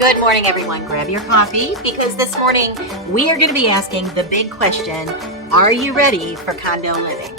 Good morning, everyone. Grab your coffee because this morning we are going to be asking the big question, are you ready for condo living?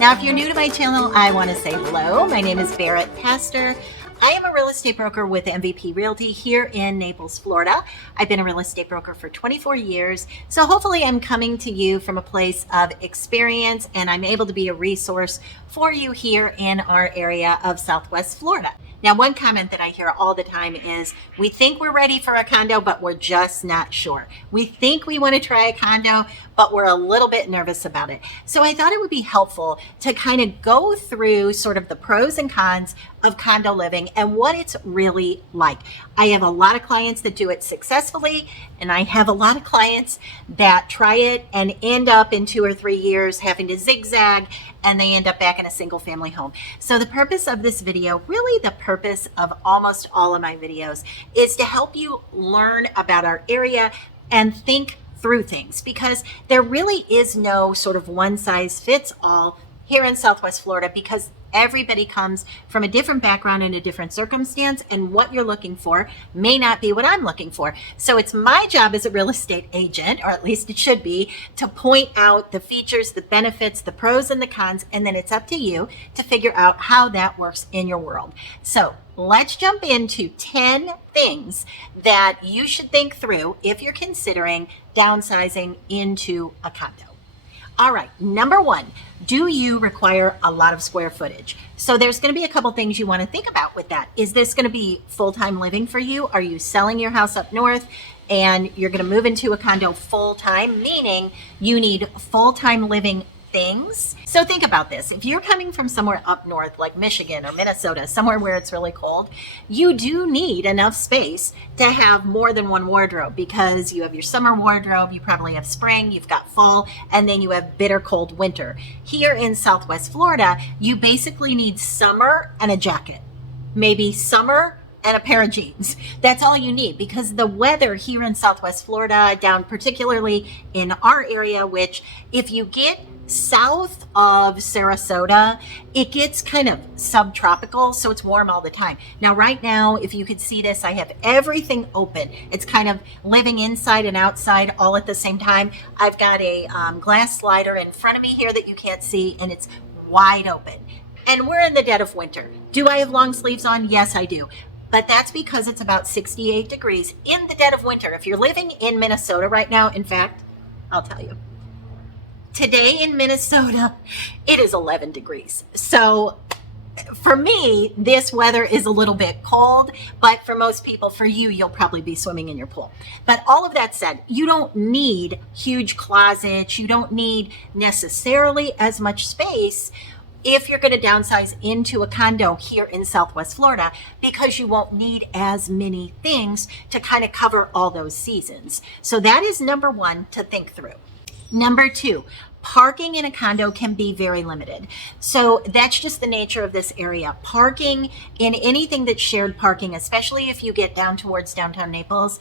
Now, if you're new to my channel, I want to say hello. My name is BarrettPastor. I am a real estate broker with MVP Realty here in Naples, Florida. I've been a real estate broker for 24 years. So hopefully I'm coming to you from a place of experience and I'm able to be a resource for you here in our area of Southwest Florida. Now, one comment that I hear all the time is, we think we're ready for a condo, but we're just not sure. We think we want to try a condo, but we're a little bit nervous about it. So I thought it would be helpful to kind of go through sort of the pros and cons of condo living and what it's really like. I have a lot of clients that do it successfully, and I have a lot of clients that try it and end up in 2 or 3 years having to zigzag, and they end up back in a single family home. So the purpose of this video, really the purpose of almost all of my videos, is to help you learn about our area and think through things, because there really is no sort of one size fits all here in Southwest Florida, because everybody comes from a different background and a different circumstance, and what you're looking for may not be what I'm looking for. So it's my job as a real estate agent, or at least it should be, to point out the features, the benefits, the pros and the cons, and then it's up to you to figure out how that works in your world. So let's jump into 10 things that you should think through if you're considering downsizing into a condo. All right, number one, do you require a lot of square footage? So there's going to be a couple things you want to think about with that. Is this going to be full-time living for you? Are you selling your house up north and you're going to move into a condo full-time, meaning you need full-time living things? So think about this. If you're coming from somewhere up north like Michigan or Minnesota, somewhere where it's really cold, you do need enough space to have more than one wardrobe, because you have your summer wardrobe, you probably have spring, you've got fall, and then you have bitter cold winter. Here in Southwest Florida, you basically need summer and a jacket, maybe summer and a pair of jeans. That's all you need, because the weather here in Southwest Florida, down particularly in our area, which if you get south of Sarasota, it gets kind of subtropical, so it's warm all the time. Now, right now, if you could see this, I have everything open. It's kind of living inside and outside all at the same time. I've got a glass slider in front of me here that you can't see, and it's wide open. And we're in the dead of winter. Do I have long sleeves on? Yes, I do. But that's because it's about 68 degrees in the dead of winter. If you're living in Minnesota right now, in fact, I'll tell you, today in Minnesota, it is 11 degrees. So for me, this weather is a little bit cold, but for most people, for you, you'll probably be swimming in your pool. But all of that said, you don't need huge closets. You don't need necessarily as much space if you're going to downsize into a condo here in Southwest Florida, because you won't need as many things to kind of cover all those seasons. So that is number one to think through. Number two, parking in a condo can be very limited. So that's just the nature of this area. Parking in anything that's shared parking, especially if you get down towards downtown Naples,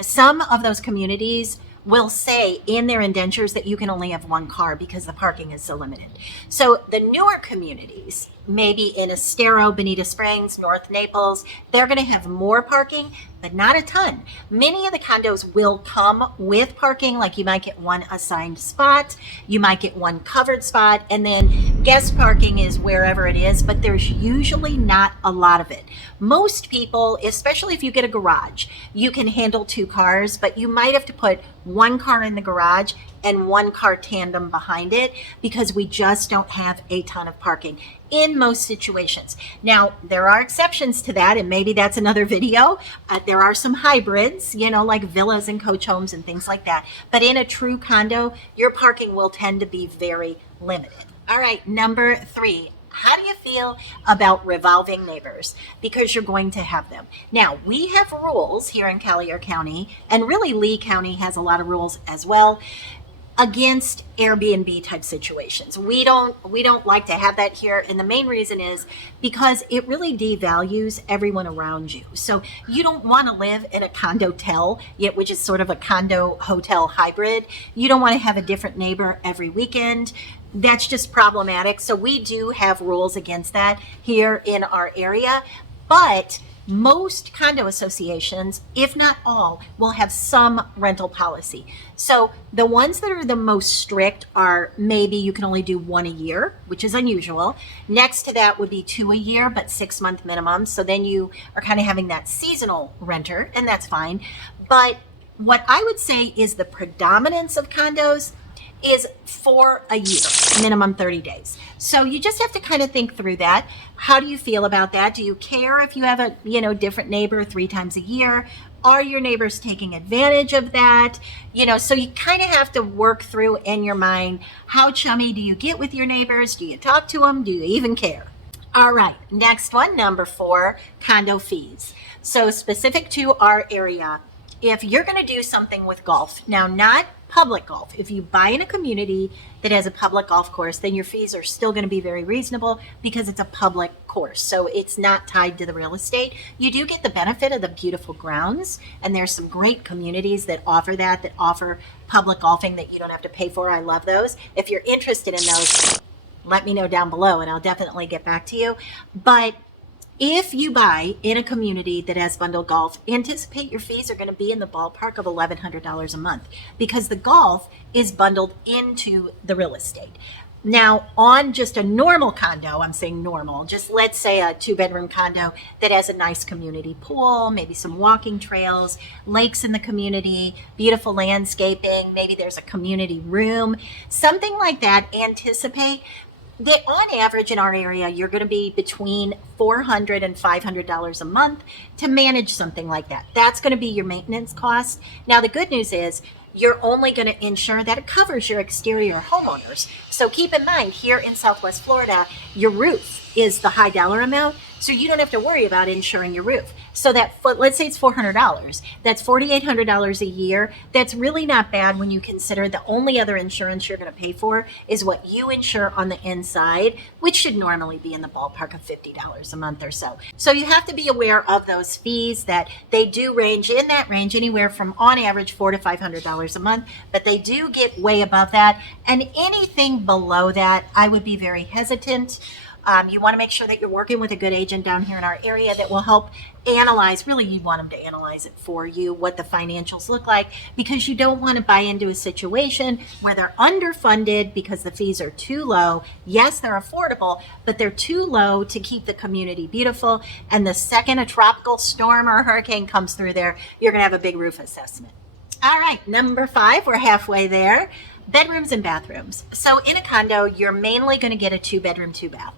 some of those communities will say in their indentures that you can only have one car because the parking is so limited. So the newer communities, maybe in Estero, Bonita Springs, North Naples, they're going to have more parking, but not a ton. Many of the condos will come with parking, like you might get one assigned spot, you might get one covered spot, and then guest parking is wherever it is, but there's usually not a lot of it. Most people, especially if you get a garage, you can handle 2 cars, but you might have to put 1 car in the garage and 1 car tandem behind it, because we just don't have a ton of parking in most situations. Now, there are exceptions to that, and maybe that's another video. There are some hybrids, like villas and coach homes and things like that. But in a true condo, your parking will tend to be very limited. All right, number 3. How do you feel about revolving neighbors? Because you're going to have them. Now, we have rules here in Collier County, and really Lee County has a lot of rules as well, against Airbnb type situations. We don't like to have that here, and the main reason is because it really devalues everyone around you. So you don't want to live in a condo-tel, yet which is sort of a condo hotel hybrid. You don't want to have a different neighbor every weekend. That's just problematic. So we do have rules against that here in our area. But most condo associations, if not all, will have some rental policy. So the ones that are the most strict are maybe you can only do one a year, which is unusual. Next to that would be 2 a year, but 6-month minimum. So then you are kind of having that seasonal renter, and that's fine. But what I would say is the predominance of condos is for a year, minimum 30 days. So you just have to kind of think through that. How do you feel about that? Do you care if you have a, different neighbor 3 times a year? Are your neighbors taking advantage of that? So you kind of have to work through in your mind, how chummy do you get with your neighbors? Do you talk to them? Do you even care? All right, next one, number 4, condo fees. So specific to our area, if you're going to do something with golf, now not public golf, if you buy in a community that has a public golf course, then your fees are still going to be very reasonable because it's a public course. So it's not tied to the real estate. You do get the benefit of the beautiful grounds, and there's some great communities that offer that offer public golfing that you don't have to pay for. I love those. If you're interested in those, let me know down below and I'll definitely get back to you. But if you buy in a community that has bundled golf, anticipate your fees are going to be in the ballpark of $1,100 a month because the golf is bundled into the real estate. Now, on just a normal condo, I'm saying normal, just let's say a 2-bedroom condo that has a nice community pool, maybe some walking trails, lakes in the community, beautiful landscaping, maybe there's a community room, something like that. Anticipate that on average in our area, you're going to be between $400 and $500 a month to manage something like that. That's going to be your maintenance cost. Now, the good news is you're only going to insure that it covers your exterior homeowners. So keep in mind, here in Southwest Florida, your roof is the high dollar amount. So you don't have to worry about insuring your roof. So that, let's say it's $400, that's $4,800 a year. That's really not bad when you consider the only other insurance you're going to pay for is what you insure on the inside, which should normally be in the ballpark of $50 a month or so. So you have to be aware of those fees, that they do range in that range anywhere from on average $400 to $500 a month, but they do get way above that. And anything below that, I would be very hesitant. You want to make sure that you're working with a good agent down here in our area that will help analyze, really you want them to analyze it for you, what the financials look like, because you don't want to buy into a situation where they're underfunded because the fees are too low. Yes, they're affordable, but they're too low to keep the community beautiful. And the second a tropical storm or hurricane comes through there, you're going to have a big roof assessment. All right, number 5, we're halfway there. Bedrooms and bathrooms. So in a condo, you're mainly going to get a 2-bedroom, 2-bath.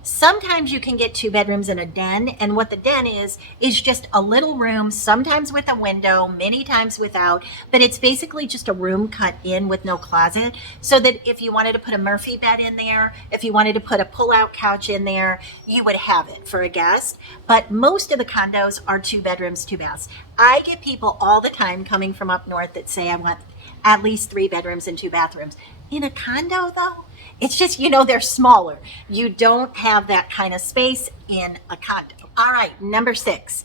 Sometimes you can get 2 bedrooms and a den, and what the den is just a little room, sometimes with a window, many times without, but it's basically just a room cut in with no closet, so that if you wanted to put a Murphy bed in there, if you wanted to put a pull-out couch in there, you would have it for a guest. But most of the condos are 2 bedrooms, 2 baths. I get people all the time coming from up north that say, I want at least 3 bedrooms and 2 bathrooms. In a condo, though, it's just, they're smaller. You don't have that kind of space in a condo. All right, number 6.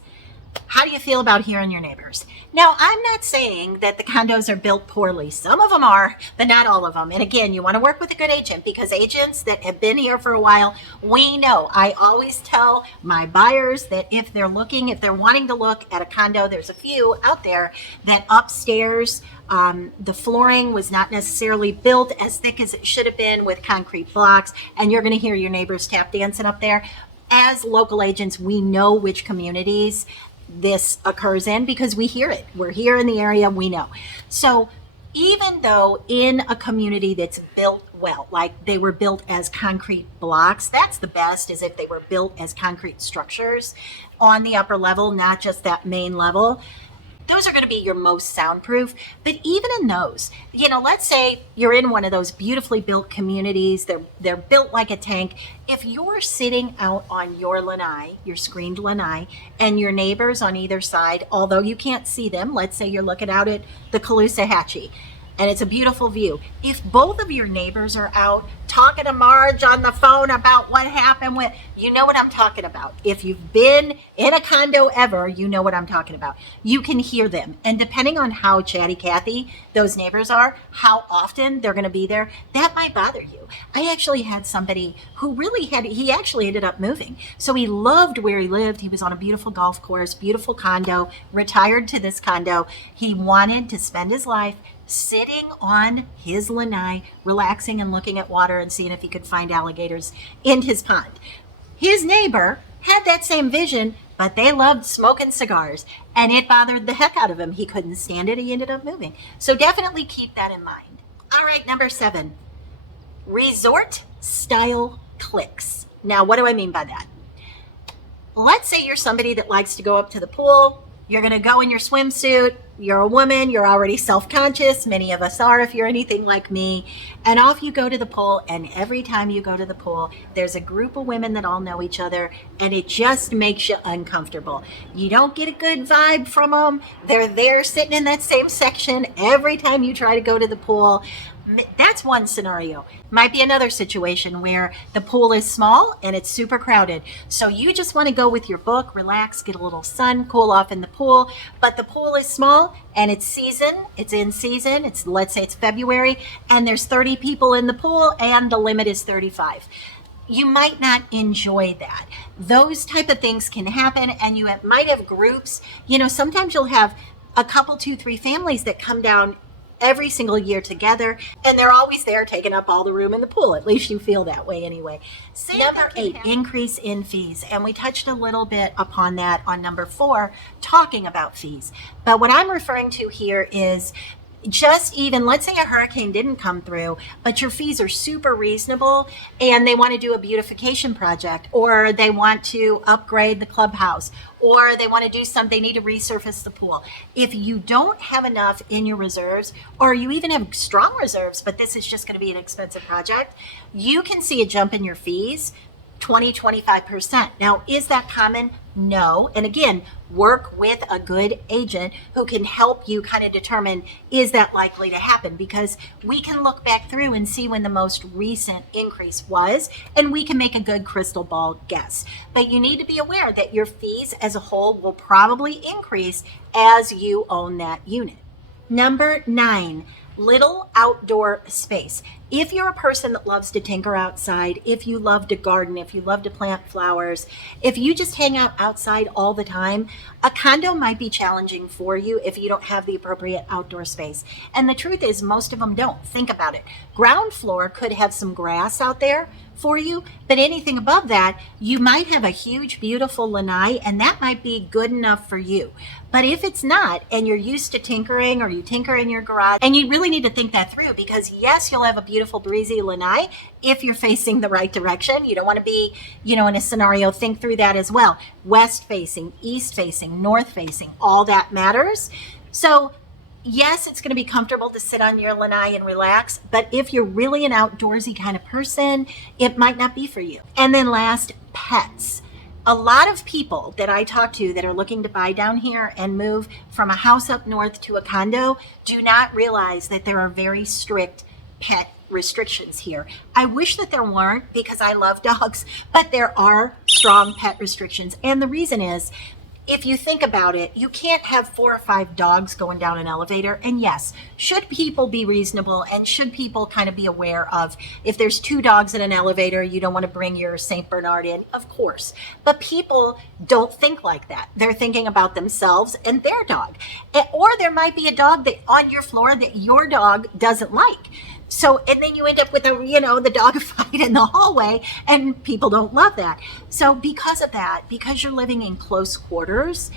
How do you feel about hearing your neighbors? Now, I'm not saying that the condos are built poorly. Some of them are, but not all of them. And again, you want to work with a good agent, because agents that have been here for a while, we know. I always tell my buyers that if they're wanting to look at a condo, there's a few out there that upstairs, the flooring was not necessarily built as thick as it should have been with concrete blocks, and you're going to hear your neighbors tap dancing up there. As local agents, we know which communities this occurs in because we hear it. We're here in the area, we know. So even though in a community that's built well, like they were built as concrete blocks, that's the best, is if they were built as concrete structures on the upper level, not just that main level. Those are going to be your most soundproof. But even in those, let's say you're in one of those beautifully built communities, they're built like a tank. If you're sitting out on your lanai, your screened lanai, and your neighbors on either side, although you can't see them, let's say you're looking out at the Caloosahatchee, and it's a beautiful view. If both of your neighbors are out talking to Marge on the phone about what happened with, you know what I'm talking about. If you've been in a condo ever, you know what I'm talking about. You can hear them. And depending on how chatty Cathy those neighbors are, how often they're going to be there, that might bother you. I actually had somebody who he actually ended up moving. So he loved where he lived. He was on a beautiful golf course, beautiful condo, retired to this condo. He wanted to spend his life sitting on his lanai, relaxing and looking at water and seeing if he could find alligators in his pond. His neighbor had that same vision, but they loved smoking cigars, and it bothered the heck out of him. He couldn't stand it. He ended up moving. So definitely keep that in mind. All right, number 7, resort style cliques. Now, what do I mean by that? Let's say you're somebody that likes to go up to the pool. You're going to go in your swimsuit. You're a woman. You're already self-conscious. Many of us are if you're anything like me. And off you go to the pool. And every time you go to the pool, there's a group of women that all know each other. And it just makes you uncomfortable. You don't get a good vibe from them. They're there sitting in that same section every time you try to go to the pool. That's one scenario. Might be another situation where the pool is small and it's super crowded. So you just want to go with your book, relax, get a little sun, cool off in the pool. But the pool is small and it's in season. Let's say it's February and there's 30 people in the pool and the limit is 35. You might not enjoy that. Those type of things can happen, and you might have groups. Sometimes you'll have a couple, 2, 3 families that come down every single year together, and they're always there taking up all the room in the pool. At least you feel that way anyway. Number 8, increase in fees. And we touched a little bit upon that on number 4, talking about fees. But what I'm referring to here is just even, let's say a hurricane didn't come through, but your fees are super reasonable and they want to do a beautification project, or they want to upgrade the clubhouse, or they want to do something, they need to resurface the pool. If you don't have enough in your reserves, or you even have strong reserves, but this is just going to be an expensive project, you can see a jump in your fees, 20-25%. Now, is that common? No. And again, work with a good agent who can help you kind of determine, is that likely to happen? Because we can look back through and see when the most recent increase was, and we can make a good crystal ball guess. But you need to be aware that your fees as a whole will probably increase as you own that unit. Number 9, little outdoor space. If you're a person that loves to tinker outside, if you love to garden, if you love to plant flowers, if you just hang out outside all the time, a condo might be challenging for you if you don't have the appropriate outdoor space. And the truth is, most of them don't. Think about it. Ground floor could have some grass out there for you, but anything above that, you might have a huge, beautiful lanai, and that might be good enough for you. But if it's not, and you're used to tinkering, or you tinker in your garage, and you really need to think that through, because yes, you'll have a beautiful breezy lanai if you're facing the right direction. You don't want to be, in a scenario, think through that as well. West facing, east facing, north facing, all that matters. So yes, it's going to be comfortable to sit on your lanai and relax, but if you're really an outdoorsy kind of person, it might not be for you. And then last, pets. A lot of people that I talk to that are looking to buy down here and move from a house up north to a condo do not realize that there are very strict pet restrictions here. I wish that there weren't, because I love dogs, but there are strong pet restrictions. And the reason is, if you think about it, you can't have 4 or 5 dogs going down an elevator. And yes, should people be reasonable, and should people kind of be aware of, if there's 2 dogs in an elevator, you don't want to bring your St. Bernard in, of course. But people don't think like that. They're thinking about themselves and their dog. Or there might be a dog that on your floor that your dog doesn't like. So, and then you end up with the dog fight in the hallway, and people don't love that. So because of that, because you're living in close quarters,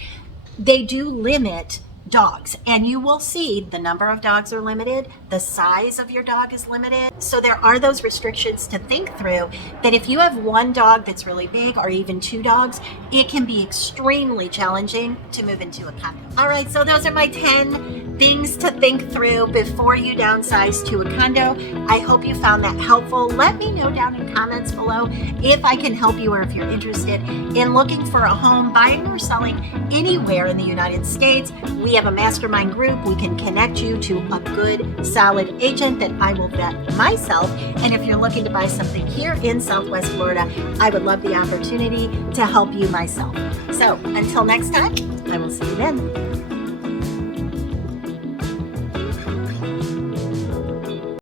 they do limit dogs, and you will see the number of dogs are limited, the size of your dog is limited. So there are those restrictions to think through, that if you have 1 dog that's really big, or even 2 dogs, it can be extremely challenging to move into a condo. All right, so those are my 10 things to think through before you downsize to a condo. I hope you found that helpful. Let me know down in comments below if I can help you or if you're interested in looking for a home, buying or selling anywhere in the United States. We have a mastermind group. We can connect you to a good, solid agent that I will vet myself. And if you're looking to buy something here in Southwest Florida, I would love the opportunity to help you myself. So until next time, I will see you then.